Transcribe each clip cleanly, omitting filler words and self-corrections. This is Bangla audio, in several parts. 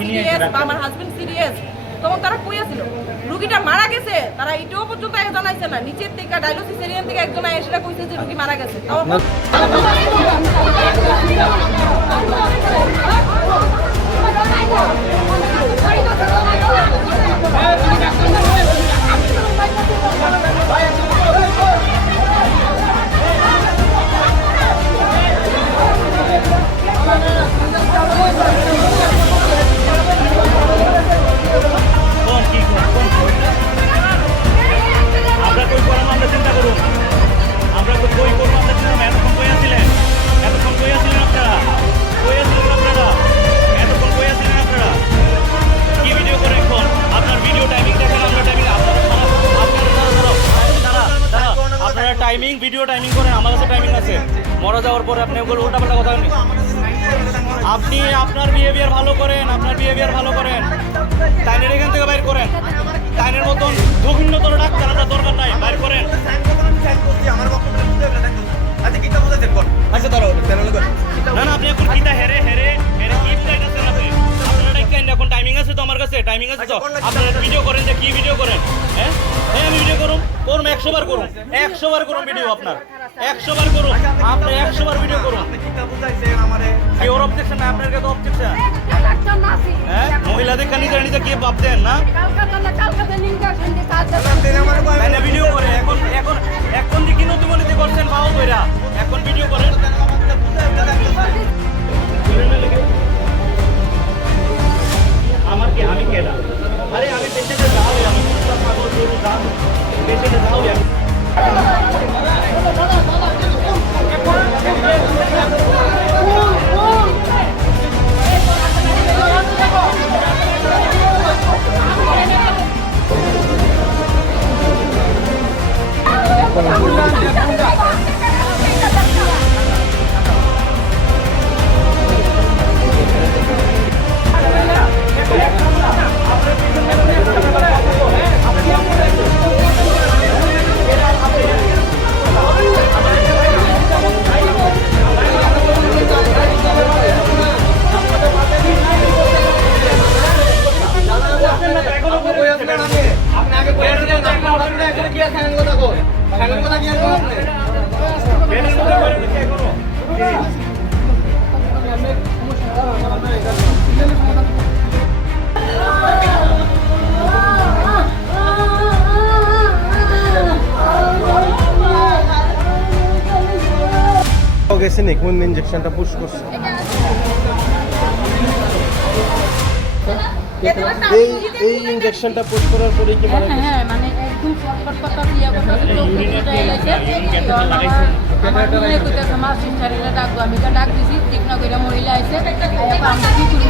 সিরিয়াস বা আমার হাজবেন্ড সিরিয়াস, তখন তারা কইয়াছিল রুগীটা মারা গেছে, তারা এটাও পর্যন্ত জানাইছে না। নিচের থেকে ডায়ালিসিস এরিয়া থেকে একজন এসে কইছে যে রুগী মারা গেছে। টাইমিং ভিডিও টাইমিং করেন, আমার কাছে টাইমিং আছে। মরা যাওয়ার পরে আপনি ওগুলো উল্টাপাল্টা কথা নেই। আপনি আপনার বিহেভিয়ার ভালো করেন, আপনার বিহেভিয়ার ভালো করেন, টাইনের এখান থেকে বাইর করেন। টাইনের মতন বিভিন্নতর ডাক্তার আপনার দরকার নাই, বাইর করেন। না না, আপনি এখন কিতা হেরে হেরে হেরে কি বুঝাইতেছেন? আপনি আপনারা এখন টাইমিং আছে তো, আমার কাছে টাইমিং আছে তো। আপনারা ভিডিও করেন, যে কি ভিডিও করেন? হ্যাঁ হ্যাঁ, আমি ভিডিও করুন, 100 বার করুন, 100 বার করুন ভিডিও। আপনার 100 বার করুন, আপনি 100 বার ভিডিও করুন। কি ওর অবজেকশন না? আপনার কাছে অবজেকশন? হ্যাঁ, মহিলাদের কাছে নিজে কি ভাবতেন না? ভিডিও করে এখন এখন এখন কি নতুন মনিতে করছেন পাও কইরা, এখন ভিডিও করেন। আমার কি আমি কেডা? আরে আমি পেশেন্টে যাও, আমি কুত্তা পাগল গরু যাও, পেশেন্টে যাও। গেছে নি কোন ইনজেকশনটা পুশ করছে? এই ইনজেকশনটা পুশ করার পরে কি মানে? হ্যাঁ, মানে একদম শর্টকাট কথা দিয়া কথা আমার সিস্টারে ডাকবো, আমি তো ডাক দিছি, ঠিক না করে মহিলা আছে আমরা কি করি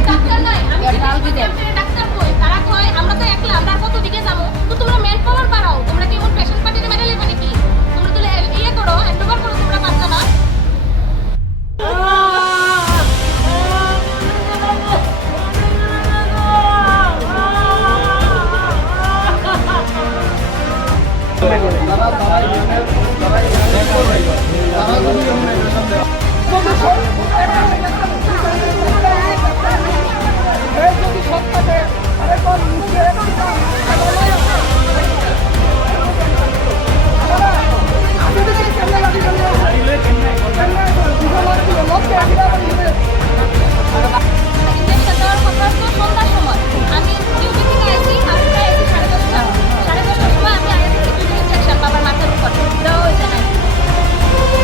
ডাল দিতে ডাক্তার কই, তারা কয় আমরা তো একলা, আমরা কত দিকে যাবো? তো তোমরা মেন পাওয়ার বাড়াও, তোমরা কি এমন পেশেন্ট পার্টিতে মেরে লেবে নাকি? তোমরা তো ইয়ে করো, হ্যান্ডওভার করো, তোমরা পারছো না। ইনজেকশন দেওয়ার কথা তো সন্ধ্যার সময়, আমি ডিউটি থেকে আসি, আমি প্রায় এসি 10:30, 10:30টার সময় আমি আগে থেকে 2 ইনজেকশন বাবার মাথার উপর দেওয়া হয়েছে না।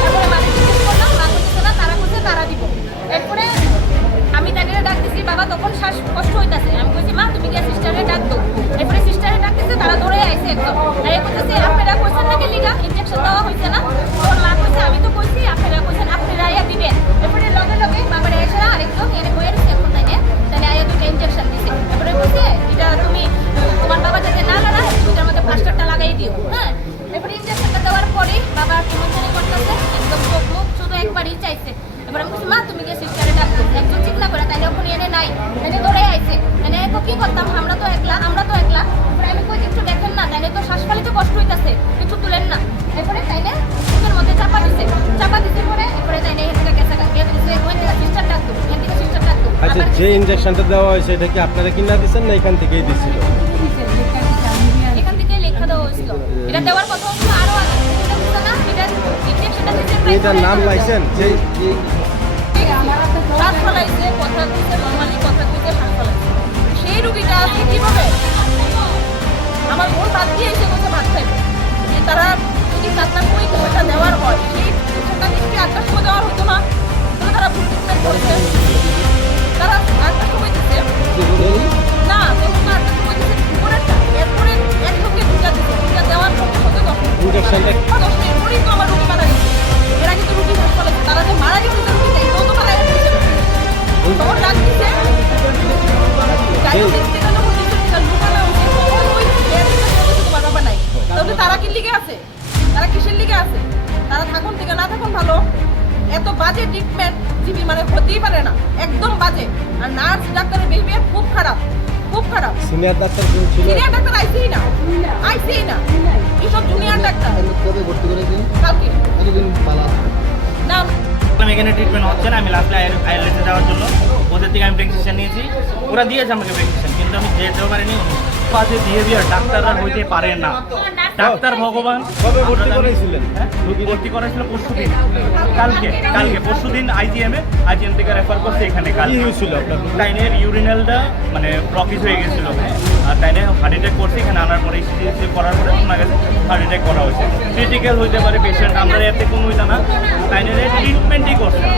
তারপরে মানে জিজ্ঞেস করলাম, মা করতেছে না, তারা করছে তারা দিব। এরপরে আমি তাদের ডাক দিছি, বাবা তখন শ্বাস কষ্ট হইতাছে, আমি বলছি মা তুমি গিয়ে সিস্টারে ডাক দাও। এরপরে সিস্টারে ডাকতেছে, তারা দৌড়ে আইছে একদম, তাই করতেছে আপনারা কইছেন নাকি লিগা ইনজেকশন দেওয়া হয়েছে না? তখন মা কইছে আমি তো কইছি, আপনারা কইছেন আপনারা আইয়া দিবেন। এরপরে লগে লগে বাবার এসে আরেকজন এনে বইয়ের এখন তাই তাহলে আইয়া 2টা ইনজেকশন দিছে। এরপরে কইছে এটা তুমি তোমার বাবা যাতে না লাগায় দুটার মধ্যে প্লাস্টারটা লাগাই দিও। হ্যাঁ, এরপরে ইনজেকশনটা দেওয়ার পরে বাবা কেমনজানি করতেছে, একদম চোখ মুখ শুধু একবারই চাইছে। এবার আমি বলছি মা তুমি গিয়ে সিস্টারে ডাক দাও। একজন চিন্তা করে তাইলে ওখানে এনে নাই, তাইলে দৌড়ে আইছে, তাইলে কি করতাম, আমরা তো একলা। এরপরে আমি কই একটু দেখেন না, তাইলে তো শ্বাস ফালিতে কষ্ট হইতাছে, একটু তুলেন না। এরপরে তাইলে মুখের মধ্যে চাপা দিছে পরে এরপরে তাইলে এখান থেকে গেছে ওই থেকে সিস্টার ডাক দাও, এখান থেকে সিস্টার ডাক দাও। যে ইনজেকশনটা দেওয়া হয়েছে এটা কি আপনারা কিনা দিচ্ছেন না এখান থেকেই দিচ্ছিল? এখান থেকে লেখা দেওয়া হয়েছিল এটা দেওয়ার কথা হচ্ছে আরো আগে এটা হচ্ছে না এটা ইনজেকশনটা দিতে এটার নাম পাইছেন যে শ্বাস ফলাইছে, কথা দিতে নর্মালি কথা দিতে শ্বাস ফলাইছে। সেই রুগীটা আছে কিভাবে? আমার বোন ভাত দিয়ে এসে বসে ভাত খাইবে। যে তারা যদি 4টার সময় ওইটা দেওয়ার হয়, সেই সেটা নিশ্চয়ই 8টার সময় দেওয়ার হতো না। তাহলে তারা ভুল ট্রিটমেন্ট করছে। তারা 8টার সময় দিচ্ছে না, তখন 8টার সময় দিচ্ছে দুপুরেরটা। এরপরে একসঙ্গে দুটা দিচ্ছে, দুটা দেওয়ার সঙ্গে সঙ্গে ইনজেকশনটা 10 মিনিট পরেই তো আমার রুগী মারা গেছে। এরা কিন্তু রুগী শ্বাস ফলাইছে। তারা যে মারা গেছে তো রুগী এটাও তো মারা গেছে। তখন ডাক দিচ্ছে ডায়াবেটিস থেকে যখন দিচ্ছে সেটা লুকানো হচ্ছে, তখন ওই ডায়াবেটিসের জন্য তো তোমার ব্যাপার নাই। তাহলে তারা কি লিগে আছে? তারা কিসের লিগে আছে? তারা থাকুন থেকে না থাকুন ভালো। এত বাজে ট্রিটমেন্ট জিবি মানে হতেই পারে না, একদম বাজে। আর নার্স ডাক্তারের বিহেভিয়ার খুব খারাপ, খুব খারাপ। সিনিয়র ডাক্তার কেউ ছিল? সিনিয়র ডাক্তার আইসেই না, আইসেই না। এইসব জুনিয়র ডাক্তার কবে ভর্তি করেছেন? কালকে কতদিন পালা? না আমি এখানে ট্রিটমেন্ট হচ্ছে না, আমি লাস্টে আইএলএসে যাওয়ার জন্য ওদের থেকে আমি প্রেসক্রিপশন নিয়েছি, ওরা দিয়েছে আমাকে প্রেসক্রিপশন, কিন্তু আমি যেতেও পারিনি। বাজে বিহেভিয়ার ডাক্তাররা হইতে পারে না, ডাক্তার ভগবান। কবে ভর্তি করেছিলেন? ভর্তি করেছিল পরশুদিন, কালকে পরশুদিন আইজিএম থেকে রেফার করছে এখানে। কি হয়েছিল আপনার? তাইনের ইউরিনালটা মানে ব্লকেজ হয়ে গেছিল, আর তাইনে হার্ট অ্যাটাক করছে। এখানে আনার পরে সিরিয়াসলি করার পরে শোনা গেছে হার্ট অ্যাটাক করা হয়েছে। ক্রিটিক্যাল হইতে পারে পেশেন্ট, আমরা এতে কোনো হইতা না। তাইনের ট্রিটমেন্টই করছে না।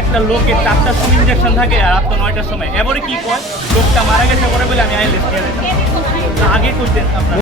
একটা লোকের 4টার সময় ইনজেকশন থাকে আর রাত 9টার সময়। এবারে কি কয় লোকটা মারা গেছে পরে বলে আমি আইএলএস নিয়ে আগে কইতেন আপনার